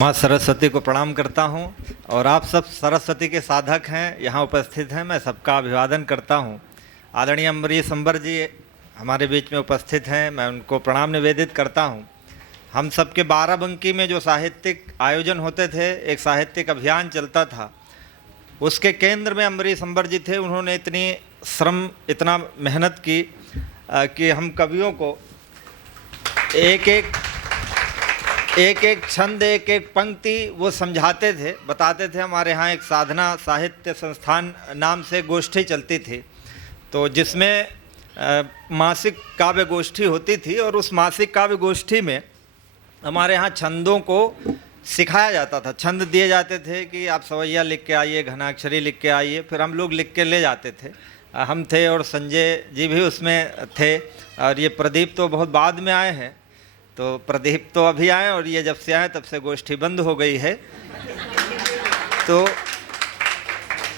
माँ सरस्वती को प्रणाम करता हूँ और आप सब सरस्वती के साधक हैं, यहाँ उपस्थित हैं। मैं सबका अभिवादन करता हूँ। आदरणीय अम्बरीश अम्बर जी हमारे बीच में उपस्थित हैं, मैं उनको प्रणाम निवेदित करता हूँ। हम सबके बाराबंकी में जो साहित्यिक आयोजन होते थे, एक साहित्यिक अभियान चलता था, उसके केंद्र में अम्बरीश अम्बर जी थे। उन्होंने इतनी श्रम, इतना मेहनत की कि हम कवियों को एक एक छंद, एक एक पंक्ति वो समझाते थे, बताते थे। हमारे यहाँ एक साधना साहित्य संस्थान नाम से गोष्ठी चलती थी, तो जिसमें मासिक काव्य गोष्ठी होती थी, और उस मासिक काव्य गोष्ठी में हमारे यहाँ छंदों को सिखाया जाता था। छंद दिए जाते थे कि आप सवैया लिख के आइए, घनाक्षरी लिख के आइए, फिर हम लोग लिख के ले जाते थे। हम थे और संजय जी भी उसमें थे, और ये प्रदीप तो बहुत बाद में आए हैं। तो प्रदीप तो अभी आए, और ये जब से आए तब से गोष्ठी बंद हो गई है। तो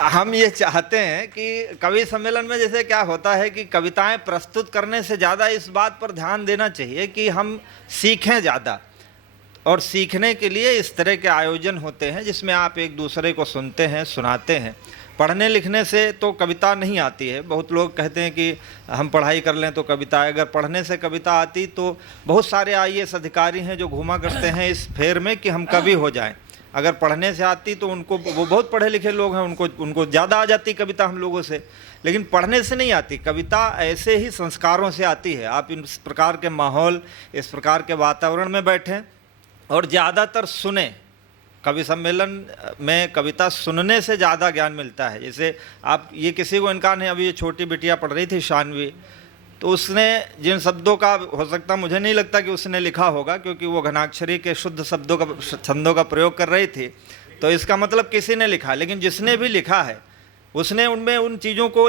हम ये चाहते हैं कि कवि सम्मेलन में जैसे क्या होता है कि कविताएं प्रस्तुत करने से ज़्यादा इस बात पर ध्यान देना चाहिए कि हम सीखें ज़्यादा, और सीखने के लिए इस तरह के आयोजन होते हैं जिसमें आप एक दूसरे को सुनते हैं, सुनाते हैं। पढ़ने लिखने से तो कविता नहीं आती है। बहुत लोग कहते हैं कि हम पढ़ाई कर लें तो कविता, अगर पढ़ने से कविता आती तो बहुत सारे आईएएस अधिकारी हैं जो घूमा करते हैं इस फेर में कि हम कवि हो जाएं। अगर पढ़ने से आती तो उनको, वो बहुत पढ़े लिखे लोग हैं, उनको ज़्यादा आ जाती कविता हम लोगों से। लेकिन पढ़ने से नहीं आती कविता, ऐसे ही संस्कारों से आती है। आप इस प्रकार के माहौल, इस प्रकार के वातावरण में बैठें और ज़्यादातर सुने। कवि सम्मेलन में कविता सुनने से ज़्यादा ज्ञान मिलता है। जैसे आप, ये किसी को इनकार नहीं, अभी ये छोटी बिटिया पढ़ रही थी शानवी, तो उसने जिन शब्दों का, हो सकता, मुझे नहीं लगता कि उसने लिखा होगा, क्योंकि वो घनाक्षरी के शुद्ध शब्दों का, छंदों का प्रयोग कर रही थी, तो इसका मतलब किसी ने लिखा। लेकिन जिसने भी लिखा है उसने उनमें उन चीज़ों को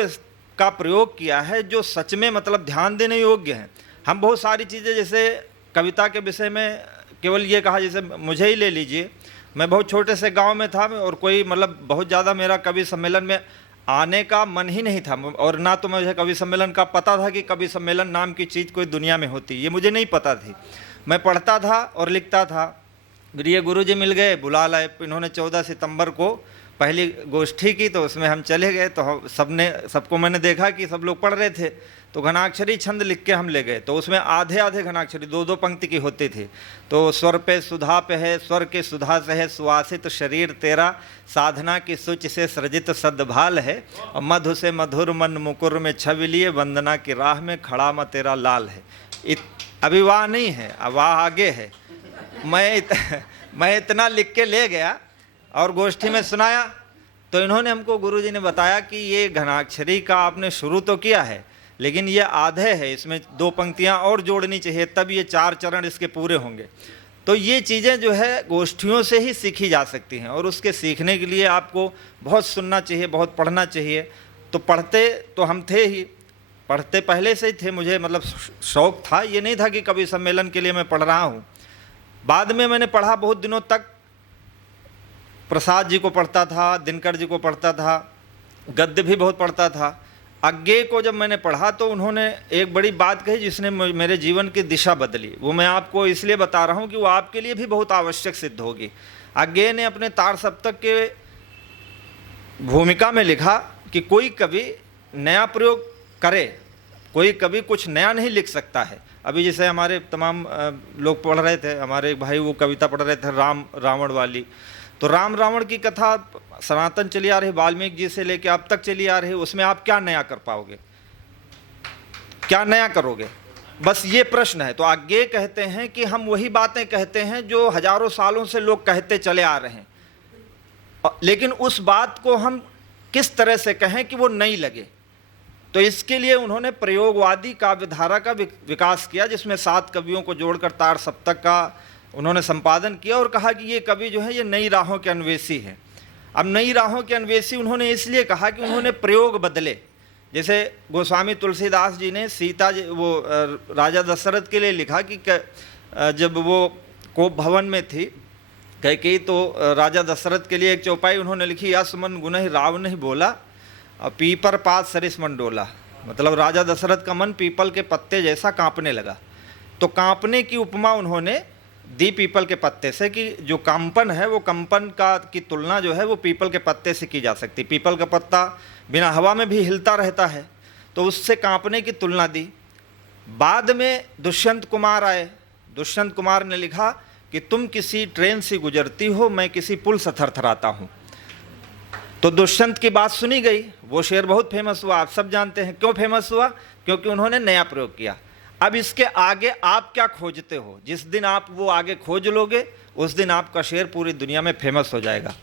का प्रयोग किया है जो सच में मतलब ध्यान देने योग्य हैं। हम बहुत सारी चीज़ें, जैसे कविता के विषय में केवल ये कहा, जैसे मुझे ही ले लीजिए, मैं बहुत छोटे से गांव में था, और कोई मतलब बहुत ज़्यादा मेरा कवि सम्मेलन में आने का मन ही नहीं था, और ना तो मुझे कवि सम्मेलन का पता था कि कवि सम्मेलन नाम की चीज़ कोई दुनिया में होती, ये मुझे नहीं पता थी। मैं पढ़ता था और लिखता था। ये गुरुजी मिल गए, बुला लाए। इन्होंने 14 सितंबर को पहली गोष्ठी की, तो उसमें हम चले गए। तो सबको मैंने देखा कि सब लोग पढ़ रहे थे, तो घनाक्षरी छंद लिख के हम ले गए। तो उसमें आधे आधे घनाक्षरी, दो दो पंक्ति की होती थी। तो स्वर पे सुधा पे है, स्वर के सुधा से है सुवासित शरीर तेरा, साधना की सुच से सृजित सद्भाल है, और मधु से मधुर मन मुकुर में छवि लिए, वंदना की राह में खड़ा म तेरा लाल है। अभी वाह नहीं है, अब वाह आगे है। मैं इतना लिख के ले गया और गोष्ठी में सुनाया, तो इन्होंने हमको, गुरुजी ने बताया कि ये घनाक्षरी का आपने शुरू तो किया है, लेकिन ये आधे है, इसमें 2 पंक्तियां और जोड़नी चाहिए, तब ये 4 चरण इसके पूरे होंगे। तो ये चीज़ें जो है गोष्ठियों से ही सीखी जा सकती हैं, और उसके सीखने के लिए आपको बहुत सुनना चाहिए, बहुत पढ़ना चाहिए। तो पढ़ते तो हम थे ही, पढ़ते पहले से ही थे, मुझे मतलब शौक़ था। ये नहीं था कि कवि सम्मेलन के लिए मैं पढ़ रहा हूँ। बाद में मैंने पढ़ा बहुत दिनों तक, प्रसाद जी को पढ़ता था, दिनकर जी को पढ़ता था, गद्य भी बहुत पढ़ता था। अज्ञे को जब मैंने पढ़ा तो उन्होंने एक बड़ी बात कही जिसने मेरे जीवन की दिशा बदली। वो मैं आपको इसलिए बता रहा हूँ कि वो आपके लिए भी बहुत आवश्यक सिद्ध होगी। अज्ञे ने अपने तार सप्तक के भूमिका में लिखा कि कोई कवि नया प्रयोग करे, कोई कवि कुछ नया नहीं लिख सकता है। अभी जैसे हमारे तमाम लोग पढ़ रहे थे, हमारे एक भाई वो कविता पढ़ रहे थे राम रावण वाली, तो राम रावण की कथा सनातन चली आ रही, वाल्मीकि जी से लेके अब तक चली आ रही, उसमें आप क्या नया कर पाओगे, क्या नया करोगे? बस ये प्रश्न है। तो आगे कहते हैं कि हम वही बातें कहते हैं जो हजारों सालों से लोग कहते चले आ रहे हैं, लेकिन उस बात को हम किस तरह से कहें कि वो नहीं लगे। तो इसके लिए उन्होंने प्रयोगवादी काव्यधारा का विकास किया, जिसमें 7 कवियों को जोड़कर तार सप्तक का उन्होंने संपादन किया, और कहा कि ये कवि जो है ये नई राहों के अन्वेषी हैं। अब नई राहों के अन्वेषी उन्होंने इसलिए कहा कि उन्होंने प्रयोग बदले। जैसे गोस्वामी तुलसीदास जी ने सीता, वो राजा दशरथ के लिए लिखा कि जब वो कोप भवन में थी कैकेयी, तो राजा दशरथ के लिए एक चौपाई उन्होंने लिखी, यस मन गुनहि रावण ही बोला, और पीपर पात सरिस मन डोला। मतलब राजा दशरथ का मन पीपल के पत्ते जैसा कांपने लगा। तो कांपने की उपमा उन्होंने दी पीपल के पत्ते से कि जो कंपन है वो कंपन का की तुलना जो है वो पीपल के पत्ते से की जा सकती। पीपल का पत्ता बिना हवा में भी हिलता रहता है, तो उससे कांपने की तुलना दी। बाद में दुष्यंत कुमार आए। दुष्यंत कुमार ने लिखा कि तुम किसी ट्रेन से गुजरती हो, मैं किसी पुल से थरथराता हूँ। तो दुष्यंत की बात सुनी गई, वो शेर बहुत फेमस हुआ। आप सब जानते हैं क्यों फेमस हुआ, क्योंकि उन्होंने नया प्रयोग किया। अब इसके आगे आप क्या खोजते हो, जिस दिन आप वो आगे खोज लोगे उस दिन आपका शेर पूरी दुनिया में फेमस हो जाएगा।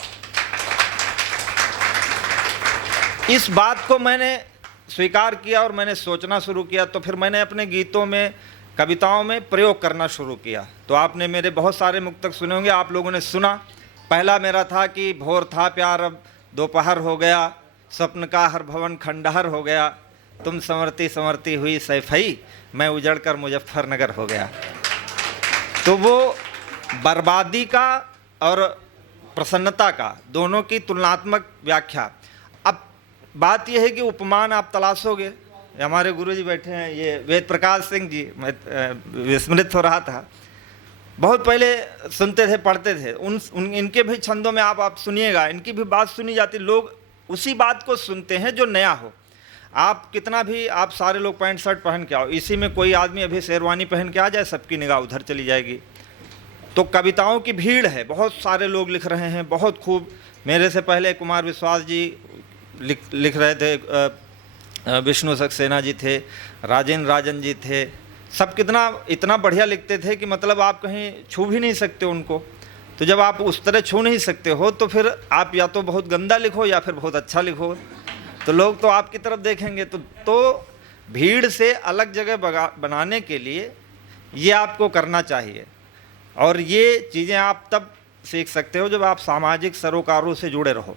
इस बात को मैंने स्वीकार किया और मैंने सोचना शुरू किया। तो फिर मैंने अपने गीतों में, कविताओं में प्रयोग करना शुरू किया। तो आपने मेरे बहुत सारे मुक्तक सुने होंगे, आप लोगों ने सुना। पहला मेरा था कि भोर था प्यार अब दोपहर हो गया, स्वप्न का हर भवन खंडहर हो गया, तुम संवरती संवरती हुई सैफई, मैं उजड़ कर मुजफ्फरनगर हो गया। तो वो बर्बादी का और प्रसन्नता का दोनों की तुलनात्मक व्याख्या। अब बात यह है कि उपमान आप तलाशोगे। हमारे गुरुजी बैठे हैं, ये वेद प्रकाश सिंह जी, मैं विस्मृत हो रहा था। बहुत पहले सुनते थे, पढ़ते थे। इनके भी छंदों में आप सुनिएगा, इनकी भी बात सुनी जाती। लोग उसी बात को सुनते हैं जो नया हो। आप कितना भी, आप सारे लोग पैंट शर्ट पहन के आओ, इसी में कोई आदमी अभी शेरवानी पहन के आ जाए, सबकी निगाह उधर चली जाएगी। तो कविताओं की भीड़ है, बहुत सारे लोग लिख रहे हैं, बहुत खूब। मेरे से पहले कुमार विश्वास जी लिख रहे थे, विष्णु सक्सेना जी थे, राजेंद्र राजन जी थे, सब कितना इतना बढ़िया लिखते थे कि मतलब आप कहीं छू भी नहीं सकते उनको। तो जब आप उस तरह छू नहीं सकते हो तो फिर आप या तो बहुत गंदा लिखो या फिर बहुत अच्छा लिखो, तो लोग तो आपकी तरफ देखेंगे। तो भीड़ से अलग जगह बनाने के लिए ये आपको करना चाहिए। और ये चीज़ें आप तब सीख सकते हो जब आप सामाजिक सरोकारों से जुड़े रहो।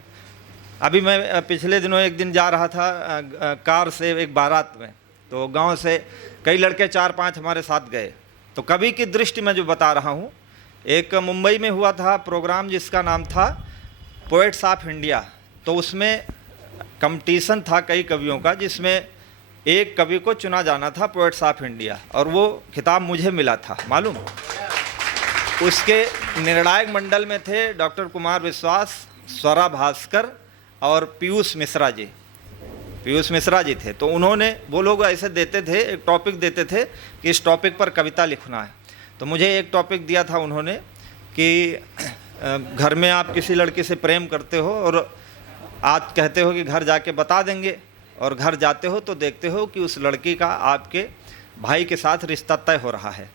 अभी मैं पिछले दिनों एक दिन जा रहा था कार से एक बारात में, तो गांव से कई लड़के 4-5 हमारे साथ गए। तो कवि की दृष्टि में जो बता रहा हूँ, एक मुंबई में हुआ था प्रोग्राम जिसका नाम था पोएट्स ऑफ इंडिया। तो उसमें कंपटीशन था कई कवियों का, जिसमें एक कवि को चुना जाना था पोएट्स ऑफ इंडिया, और वो खिताब मुझे मिला था। मालूम, उसके निर्णायक मंडल में थे डॉक्टर कुमार विश्वास, स्वरा भास्कर और पीयूष मिश्रा जी। पीयूष मिश्रा जी थे। तो उन्होंने, वो लोग ऐसे देते थे, एक टॉपिक देते थे कि इस टॉपिक पर कविता लिखना है। तो मुझे एक टॉपिक दिया था उन्होंने कि घर में आप किसी लड़की से प्रेम करते हो और आज कहते हो कि घर जाके बता देंगे, और घर जाते हो तो देखते हो कि उस लड़की का आपके भाई के साथ रिश्ता तय हो रहा है।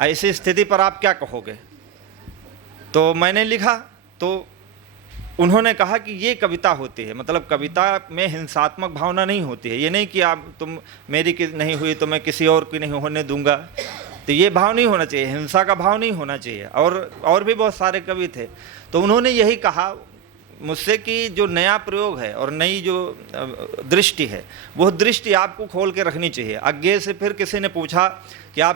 ऐसी स्थिति पर आप क्या कहोगे? तो मैंने लिखा, तो उन्होंने कहा कि ये कविता होती है, मतलब कविता में हिंसात्मक भावना नहीं होती है। ये नहीं कि आप तुम मेरी की नहीं हुई तो मैं किसी और की नहीं होने दूंगा, तो ये भाव नहीं होना चाहिए, हिंसा का भाव नहीं होना चाहिए। और भी बहुत सारे कवि थे। तो उन्होंने यही कहा मुझसे कि जो नया प्रयोग है और नई जो दृष्टि है, वो दृष्टि आपको खोल के रखनी चाहिए। आगे से फिर किसी ने पूछा कि आप